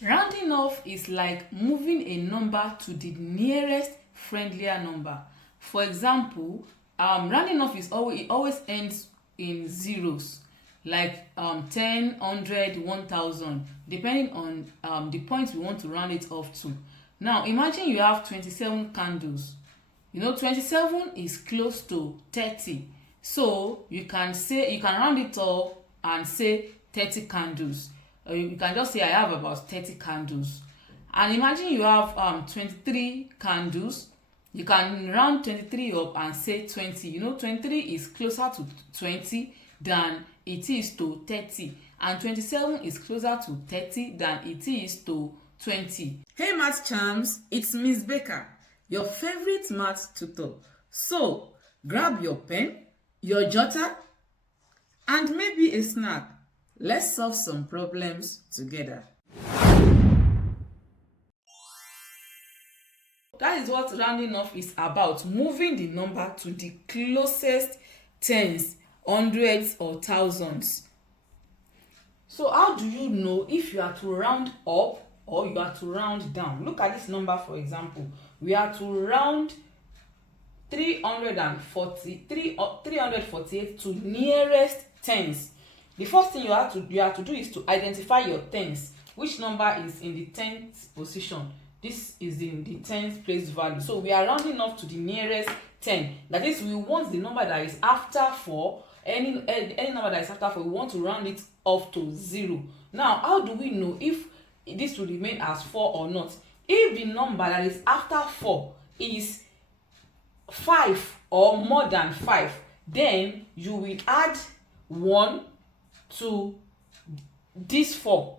Rounding off is like moving a number to the nearest friendlier number. For example, rounding off is always, it always ends in zeros, like 10, 100, 1000, depending on the point we want to round it off to. Now imagine you have 27 candles. You know 27 is close to 30, so you can round it up and say 30 candles. You can just say I have about 30 candles. And imagine you have 23 candles. You can round 23 up and say 20. You know 23 is closer to 20 than it is to 30, and 27 is closer to 30 than it is to 20. Hey math charms, it's Miss Becca, your favorite math tutor. So grab your pen, your jotter, and maybe a snack. Let's solve some problems together. That is what rounding off is about, moving the number to the closest tens, hundreds, or thousands. So how do you know if you are to round up or you are to round down? Look at this number, for example. We are to round 348 to nearest tens. The first thing you have to do is to identify your tens. Which number is in the 10th position? This is in the 10th place value. So we are rounding off to the nearest 10. That is, we want the number that is after 4. Any number that is after 4, we want to round it off to 0. Now, how do we know if this will remain as 4 or not? If the number that is after 4 is 5 or more than 5, then you will add 1 to this 4,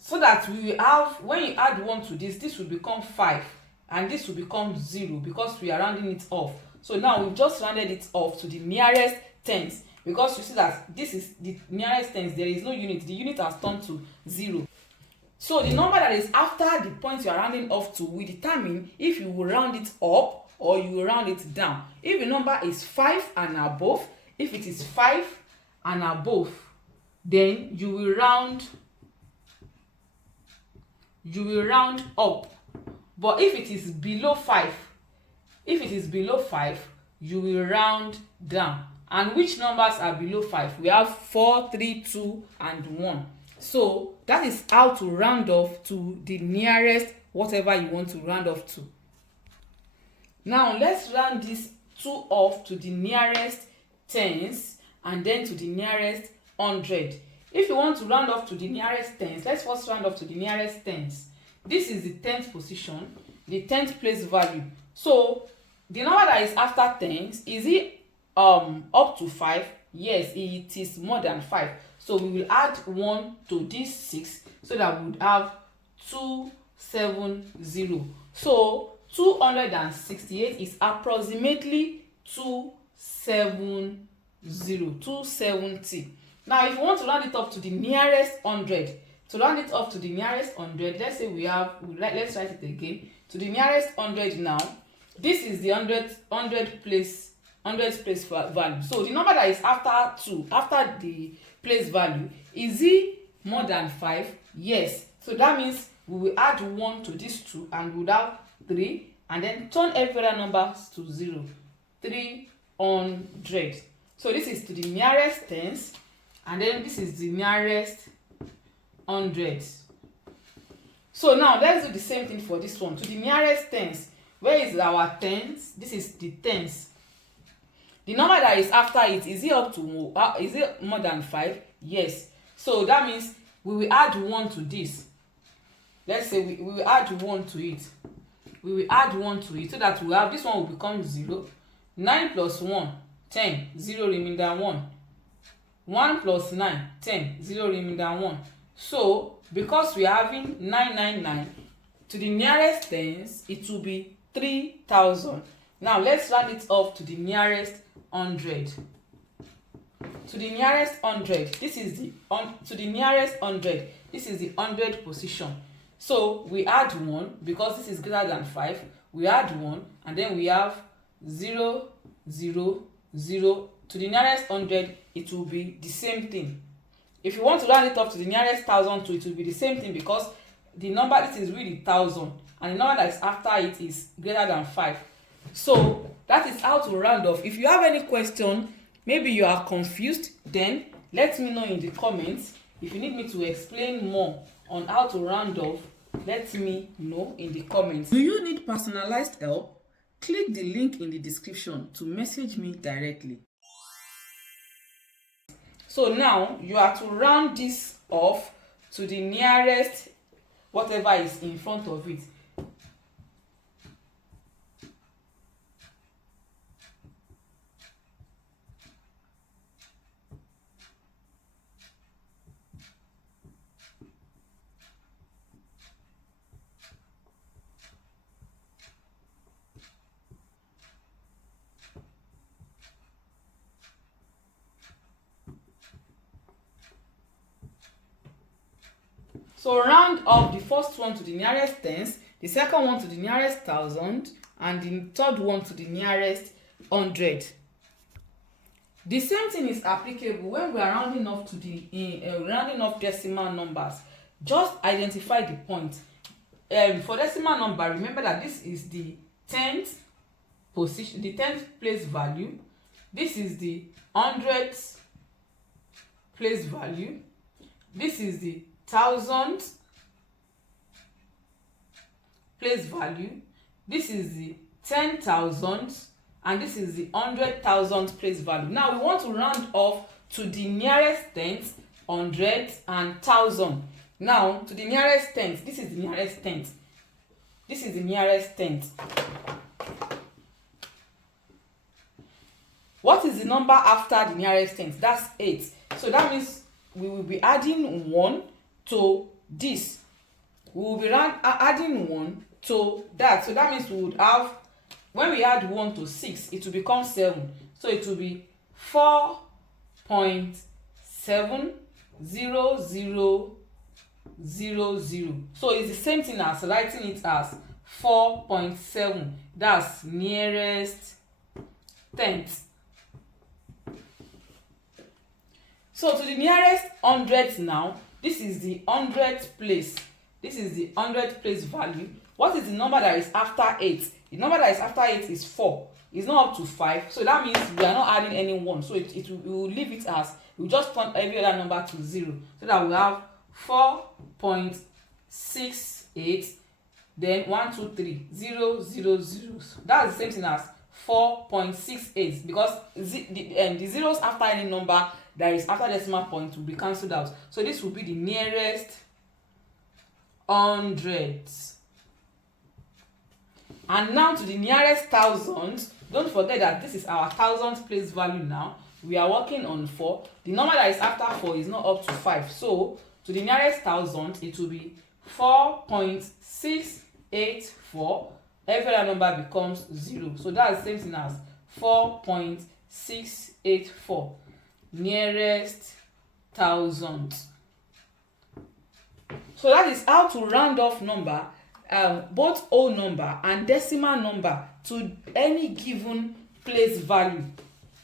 so that we will have, when you add 1 to this will become 5 and this will become 0, because we are rounding it off. So now we've just rounded it off to the nearest tens, because you see that this is the nearest tens, there is no unit, the unit has turned to 0. So the number that is after the point you are rounding off to will determine if you will round it up or you will round it down. If the number is 5 and above, if it is 5 and above, then you will round up. But if it is below 5, you will round down. And which numbers are below 5? We have 4, 3, 2, and 1. So that is how to round off to the nearest whatever you want to round off to. Now let's round this 2 off to the nearest tens and then to the nearest 100. If you want to round off to the nearest tens, let's first round off to the nearest tens. This is the 10th position, the 10th place value. So the number that is after tens, is it up to 5? Yes, it is more than 5. So we will add 1 to this 6, so that we would have 270. So 268 is approximately 270. Now if you want to round it up to the nearest 100, let's say let's write it again. To the nearest 100 now, this is the 100th place value. So the number that is after the place value, is it more than 5? Yes. So that means we will add 1 to this 2 and we will have 3, and then turn every other number to 0. 300. So this is to the nearest tens, and then this is the nearest hundreds. So now let's do the same thing for this one. To the nearest tens, where is our tens? This is the tens. The number that is after it, is it more than 5? Yes. So that means we will add 1 to this. Let's say we will add 1 to it. So that we have, this one will become 0. 9 plus 1, 10, 0 remainder 1. 1 plus 9, 10, 0 remainder 1. So because we are having 999, to the nearest tens, it will be 3000. Now let's round it off to the nearest 100. To the nearest 100, this is the 100th position. So we add 1, because this is greater than 5. We add 1, and then we have 0, 0, 0. To the nearest 100, it will be the same thing. If you want to round it up to the nearest thousand too, it will be the same thing, because the number, this is really 1,000, and the number that is after it is greater than 5. So that is how to round off. If you have any question, maybe you are confused, then let me know in the comments. If you need me to explain more on how to round off, let me know in the comments. Do you need personalized help? Click the link in the description to message me directly. So now you are to round this off to the nearest whatever is in front of it. So round up the first one to the nearest tens, the second one to the nearest thousand, and the third one to the nearest 100. The same thing is applicable when we are rounding off to the rounding off decimal numbers. Just identify the point. For decimal number, remember that this is the 10th position, the 10th place value. This is the 100th place value. This is the 1,000th place value. This is the 10,000th, and this is the 100,000th place value. Now we want to round off to the nearest tenth, 100, and 1,000. Now to the nearest tenth, this is the nearest tenth. This is the nearest tenth. What is the number after the nearest tenth? That's 8. So that means we will be adding 1 to this. We will be adding 1 to that. So that means we would have, when we add 1 to 6, it will become 7. So it will be 4.70000. So it's the same thing as writing it as 4.7. That's nearest tenth. So to the nearest 100th now, this is the 100th place. This is the 100th place value. What is the number that is after 8? The number that is after 8 is 4. It's not up to 5. So that means we are not adding any 1. So we will leave it as, we will just turn every other number to 0. So that we have 4.68, then 1, 2, 3, 0, 0, 0. That's the same thing as 4.68, because the zeros after any number that is after decimal point will be cancelled out. So this will be the nearest 100. And now to the nearest thousand. Don't forget that this is our 1,000th place value now. We are working on 4. The number that is after 4 is not up to 5. So to the nearest 1,000, it will be 4.684. Every other number becomes 0. So that's the same thing as 4.684. Nearest 1,000. So that is how to round off number, both whole number and decimal number, to any given place value.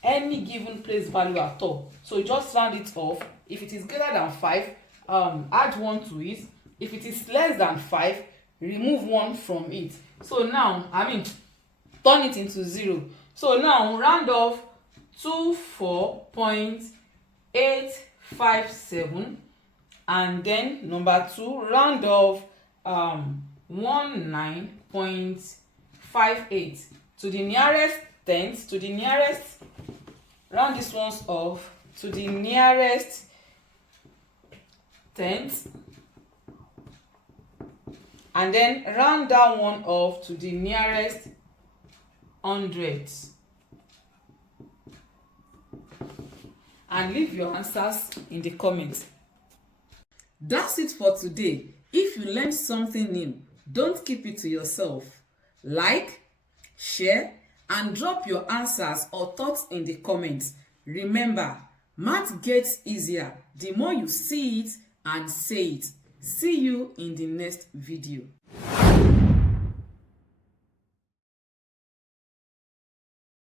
Any given place value at all. So just round it off. If it is greater than 5, add 1 to it. If it is less than 5, remove 1 from it. So now, turn it into 0. So now round off to 4.857, and then number 2, round off 19.58 to the nearest tenth, to the nearest, round these ones off to the nearest tenth, and then round that one off to the nearest hundredths. And leave your answers in the comments. That's it for today. If you learned something new, don't keep it to yourself. Like, share, and drop your answers or thoughts in the comments. Remember, math gets easier the more you see it and say it. See you in the next video.